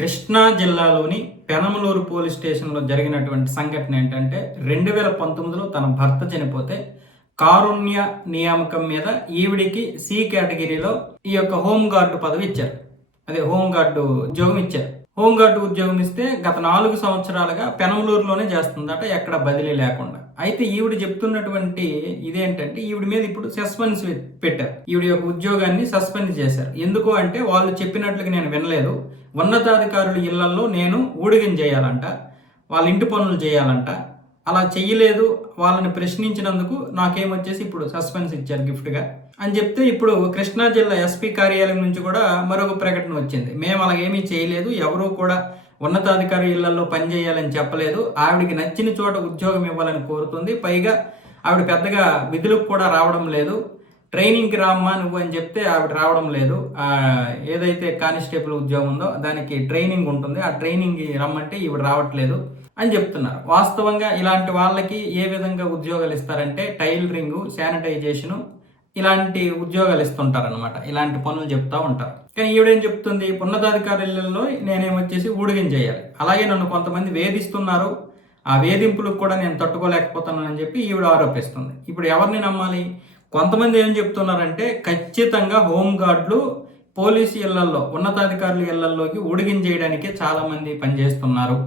కృష్ణా జిల్లాలోని పెనమలూరు పోలీస్ స్టేషన్లో జరిగినటువంటి సంఘటన ఏంటంటే 2019లో తన భర్త చనిపోతే కారుణ్య నియామకం మీద ఈవిడికి సి కేటగిరీలో ఈ యొక్క హోంగార్డు పదవి ఇచ్చారు. అదే హోంగార్డు ఉద్యోగం ఇచ్చారు. హోంగార్డు ఉద్యోగం ఇస్తే గత 4 సంవత్సరాలుగా పెనమలూరులోనే చేస్తుందట, ఎక్కడ బదిలీ లేకుండా. అయితే ఈవిడ చెప్తున్నటువంటి ఇదేంటంటే ఈవిడ మీద ఇప్పుడు సస్పెన్స్ పెట్టారు. ఈవిడ యొక్క ఉద్యోగాన్ని సస్పెండ్ చేశారు. ఎందుకు అంటే వాళ్ళు చెప్పినట్లుగా నేను వినలేదు, ఉన్నతాధికారుల ఇళ్లలో నేను ఊడిగం చేయాలంట, వాళ్ళ ఇంటి పనులు చేయాలంట, అలా చెయ్యలేదు, వాళ్ళని ప్రశ్నించినందుకు నాకేమొచ్చేసి ఇప్పుడు సస్పెన్స్ ఇచ్చారు గిఫ్ట్గా అని చెప్తే, ఇప్పుడు కృష్ణా జిల్లా ఎస్పీ కార్యాలయం నుంచి కూడా మరొక ప్రకటన వచ్చింది. మేము అలాగేమీ చేయలేదు, ఎవరూ కూడా ఉన్నతాధికారి ఇళ్లలో పనిచేయాలని చెప్పలేదు, ఆవిడికి నచ్చిన చోట ఉద్యోగం ఇవ్వాలని కోరుతుంది, పైగా ఆవిడ పెద్దగా విధులకు కూడా రావడం లేదు, ట్రైనింగ్కి రామ్మా నువ్వు అని చెప్తే ఆవిడ రావడం లేదు, ఏదైతే కానిస్టేబుల్ ఉద్యోగం ఉందో దానికి ట్రైనింగ్ ఉంటుంది, ఆ ట్రైనింగ్కి రమ్మంటే ఈవిడ రావట్లేదు అని చెప్తున్నారు. వాస్తవంగా ఇలాంటి వాళ్ళకి ఏ విధంగా ఉద్యోగాలు ఇస్తారంటే టైలరింగు, శానిటైజేషను ఇలాంటి ఉద్యోగాలు ఇస్తుంటారనమాట. ఇలాంటి పనులు చెప్తా ఉంటారు. కానీ ఈవిడేం చెప్తుంది, ఉన్నతాధికారులలో నేనేమొచ్చేసి ఊడిగం చేయాలి, అలాగే నన్ను కొంతమంది వేధిస్తున్నారు, ఆ వేధింపులకు కూడా నేను తట్టుకోలేకపోతున్నానని చెప్పి ఈవిడ ఆరోపిస్తుంది. ఇప్పుడు ఎవరిని నమ్మాలి? కొంతమంది ఏం చెప్తున్నారంటే ఖచ్చితంగా హోంగార్డులు పోలీసు ఇళ్లల్లో, ఉన్నతాధికారుల ఇళ్లలోకి ఊడిగం చేయడానికే చాలామంది పనిచేస్తున్నారు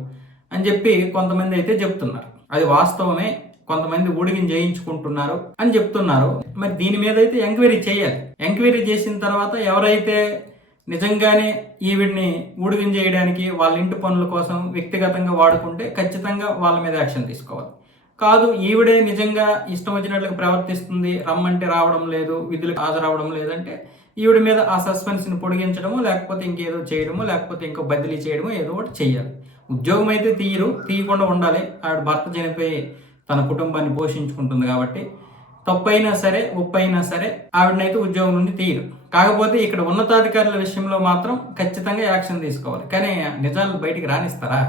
అని చెప్పి కొంతమంది అయితే చెప్తున్నారు. అది వాస్తవమే, కొంతమంది ఊడిగం చేయించుకుంటున్నారు అని చెప్తున్నారు. మరి దీని మీద అయితే ఎంక్వైరీ చేయాలి. ఎంక్వైరీ చేసిన తర్వాత ఎవరైతే నిజంగానే ఈవిడ్ని ఊడిగం చేయడానికి, వాళ్ళ ఇంటి పనుల కోసం వ్యక్తిగతంగా వాడుకుంటే ఖచ్చితంగా వాళ్ళ మీద యాక్షన్ తీసుకోవాలి. కాదు, ఈవిడే నిజంగా ఇష్టం వచ్చినట్లుగా ప్రవర్తిస్తుంది, రమ్మంటే రావడం లేదు, విధులకు హాజరవడం లేదంటే ఈవిడ మీద ఆ సస్పెన్స్ని పొడిగించడమో, లేకపోతే ఇంకేదో చేయడమో, లేకపోతే ఇంకో బదిలీ చేయడమో ఏదో ఒకటి చెయ్యాలి. ఉద్యోగం అయితే తీయకుండా ఉండాలి. ఆవిడ భర్త చనిపోయి తన కుటుంబాన్ని పోషించుకుంటుంది కాబట్టి తప్పైనా సరే ఒప్పైనా సరే ఆవిడనైతే ఉద్యోగం నుండి తీయరు. కాకపోతే ఇక్కడ ఉన్నతాధికారుల విషయంలో మాత్రం ఖచ్చితంగా యాక్షన్ తీసుకోవాలి. కానీ నిజాలు బయటికి రానిస్తారా?